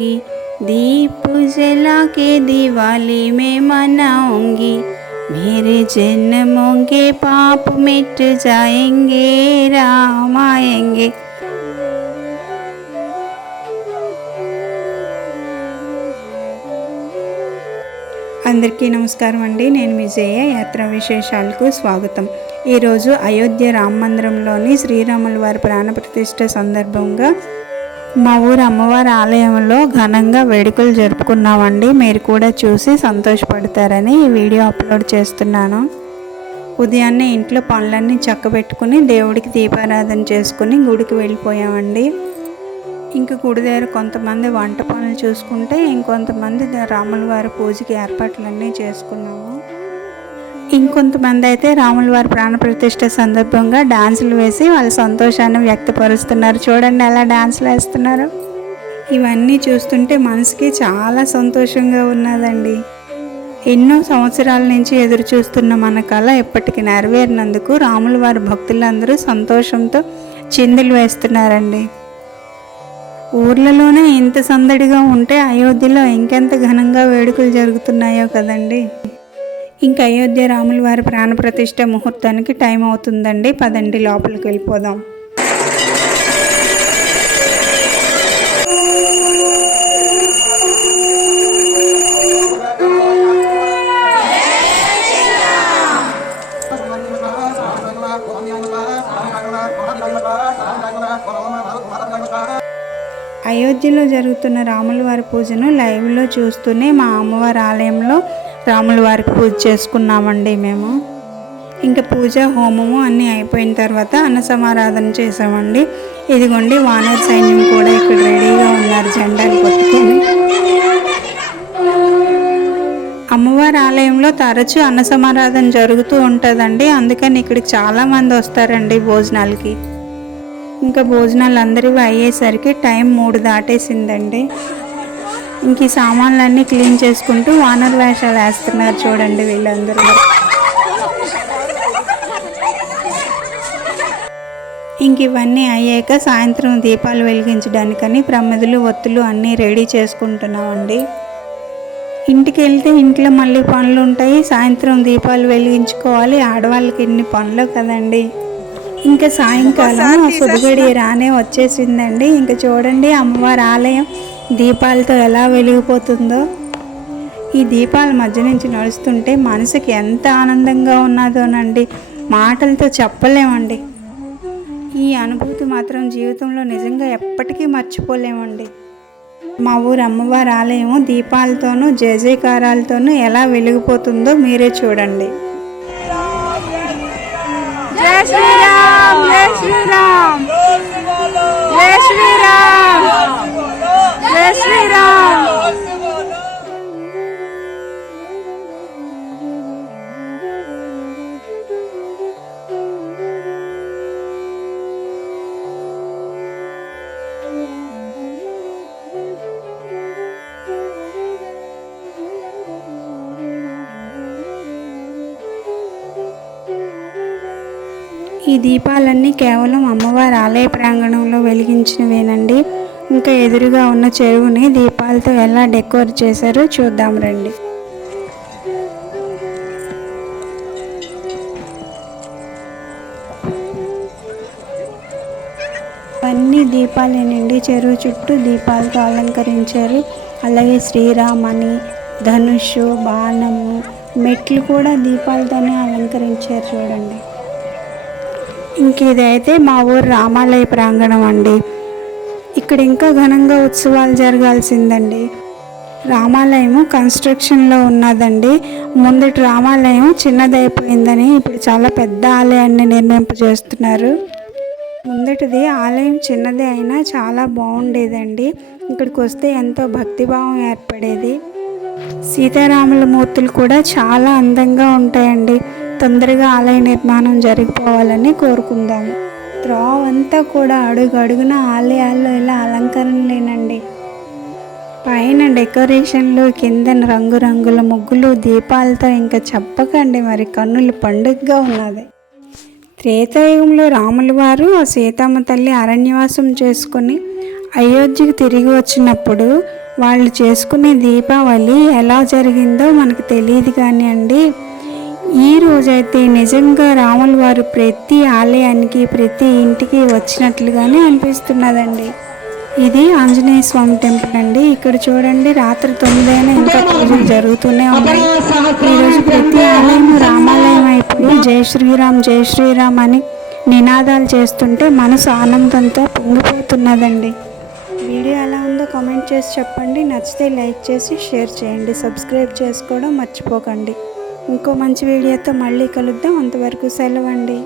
मनाऊंगी, दीप जला के दिवाली में मनाऊंगी, मेरे जन्मों के पाप मिट जाएंगे, राम आएंगे। అందరికీ నమస్కారం అండి. నేను మీ జయ. యాత్రా విశేషాలకు స్వాగతం. ఈరోజు అయోధ్య రామ మందిరంలోని శ్రీరాముల వారి ప్రాణప్రతిష్ఠ సందర్భంగా మా ఊరు అమ్మవారి ఆలయంలో ఘనంగా వేడుకలు జరుపుకున్నామండి. మీరు కూడా చూసి సంతోషపడతారని ఈ వీడియో అప్లోడ్ చేస్తున్నాను. ఉదయాన్నే ఇంట్లో పనులన్నీ చక్కబెట్టుకుని దేవుడికి దీపారాధన చేసుకుని గుడికి వెళ్ళిపోయామండి. ఇంక గుడి దగ్గర కొంతమంది వంట పనులు చూసుకుంటే ఇంకొంతమంది రాముల వారి పూజకి ఏర్పాట్లన్నీ చేసుకున్నాము. ఇంకొంతమంది అయితే రాముల వారి ప్రాణప్రతిష్ఠ సందర్భంగా డాన్సులు వేసి వాళ్ళ సంతోషాన్ని వ్యక్తపరుస్తున్నారు. చూడండి ఎలా డాన్సులు వేస్తున్నారు. ఇవన్నీ చూస్తుంటే మనసుకి చాలా సంతోషంగా ఉన్నదండి. ఎన్నో సంవత్సరాల నుంచి ఎదురు చూస్తున్న మన కళ ఎప్పటికీ నెరవేరినందుకు రాముల వారి భక్తులందరూ సంతోషంతో చిందులు వేస్తున్నారండి. ఊర్లలోనే ఇంత సందడిగా ఉంటే అయోధ్యలో ఇంకెంత ఘనంగా వేడుకలు జరుగుతున్నాయో కదండి. ఇంకా అయోధ్య రాముల వారి ప్రాణప్రతిష్ఠ ముహూర్తానికి టైం అవుతుందండి. పదండి లోపలికి వెళ్ళిపోదాం. అయోధ్యలో జరుగుతున్న రాముల వారి పూజను లైవ్లో చూస్తూనే మా అమ్మవారి ఆలయంలో రాముల వారికి పూజ చేసుకున్నామండి మేము. ఇంకా పూజ హోమము అన్నీ అయిపోయిన తర్వాత అన్న సమారాధన చేసామండి. ఇదిగోండి వానర్ సైన్యం కూడా ఇక్కడ రెడీగా ఉన్నారు జెండాలు పట్టుకొని. అమ్మవారి ఆలయంలో తరచూ అన్న సమారాధన జరుగుతూ ఉంటుందండి. అందుకని ఇక్కడికి చాలామంది వస్తారండి భోజనాలకి. ఇంకా భోజనాలు అందరివి అయ్యేసరికి టైం 3 దాటేసిందండి. ఇంక ఈ సామాన్లన్నీ క్లీన్ చేసుకుంటూ వానర్ వేషాలు వేస్తున్నారు చూడండి వీళ్ళందరూ. ఇంక ఇవన్నీ అయ్యాక సాయంత్రం దీపాలు వెలిగించడానికని ప్రమిదలు ఒత్తులు అన్నీ రెడీ చేసుకుంటున్నామండి. ఇంటికి వెళ్తే ఇంట్లో మళ్ళీ పనులు ఉంటాయి. సాయంత్రం దీపాలు వెలిగించుకోవాలి. ఆడవాళ్ళకి ఎన్ని పనులు కదండి. ఇంకా సాయంకాలం సుడిగడి రానే వచ్చేసిందండి. ఇంకా చూడండి అమ్మవారి ఆలయం దీపాలతో ఎలా వెలిగిపోతుందో. ఈ దీపాల మధ్య నుంచి నడుస్తుంటే మనసుకి ఎంత ఆనందంగా ఉన్నదోనండి, మాటలతో చెప్పలేమండి. ఈ అనుభూతి మాత్రం జీవితంలో నిజంగా ఎప్పటికీ మర్చిపోలేమండి. మా ఊరు అమ్మవారి ఆలయం దీపాలతోనూ జయజయకారాలతోనూ ఎలా వెలిగిపోతుందో మీరే చూడండి. జై శ్రీరామ్, జై శ్రీరామ్, జై శ్రీరామ్, జై శ్రీరామ్. ఈ దీపాలన్నీ కేవలం అమ్మవారి ఆలయ ప్రాంగణంలో వెలిగించినవేనండి. ఇంకా ఎదురుగా ఉన్న చెరువుని దీపాలతో ఎలా డెకోర్ చేశారో చూద్దాం రండి. అన్ని దీపాలేనండి. చెరువు చుట్టూ దీపాలతో అలంకరించారు. అలాగే శ్రీరామని, ధనుషు, బాణము, మెట్లు కూడా దీపాలతోనే అలంకరించారు చూడండి. ఇంక ఇదైతే మా ఊరు రామాలయ ప్రాంగణం అండి. ఇక్కడ ఇంకా ఘనంగా ఉత్సవాలు జరగాల్సిందండి. రామాలయము కన్స్ట్రక్షన్లో ఉన్నదండి. ముందటి రామాలయం చిన్నదైపోయిందని ఇప్పుడు చాలా పెద్ద ఆలయాన్ని నిర్మింపజేస్తున్నారు. ముందటిది ఆలయం చిన్నదే అయినా చాలా బాగుండేదండి. ఇక్కడికి వస్తే ఎంతో భక్తిభావం ఏర్పడేది. సీతారాముల మూర్తులు కూడా చాలా అందంగా ఉంటాయండి. తొందరగా ఆలయ నిర్మాణం జరిగిపోవాలని కోరుకుందాము. త్రోవంతా కూడా అడుగడుగున ఆలయాల్లో ఇలా అలంకరణలేనండి. పైన డెకరేషన్లు, కింద రంగురంగుల ముగ్గులు, దీపాలతో ఇంకా చెప్పకండి, మరి కన్నులు పండుగగా ఉన్నది. త్రేతాయుగంలో రాముల వారు సీతమ్మ తల్లి అరణ్యవాసం చేసుకొని అయోధ్యకు తిరిగి వచ్చినప్పుడు వాళ్ళు చేసుకునే దీపావళి ఎలా జరిగిందో మనకు తెలియదు కానీ అండి, ఈ రోజైతే నిజంగా రాముల వారు ప్రతి ఆలయానికి ప్రతి ఇంటికి వచ్చినట్లుగానే అనిపిస్తున్నదండి. ఇది ఆంజనేయ స్వామి టెంపుల్ అండి. ఇక్కడ చూడండి, రాత్రి 9 అయినా ఇంకా పూజలు జరుగుతూనే ఉన్నాయి. ఈరోజు ప్రతి ఆలయం రామాలయం అయిపోయి జై శ్రీరామ్ అని నినాదాలు చేస్తుంటే మనసు ఆనందంతో పొంగిపోతున్నదండి. వీడియో ఎలా ఉందో కామెంట్ చేసి చెప్పండి. నచ్చితే లైక్ చేసి షేర్ చేయండి. సబ్స్క్రైబ్ చేసుకోవడం మర్చిపోకండి. ఇంకో మంచి వీడియోతో మళ్ళీ కలుద్దాం. అంతవరకు సెలవండి.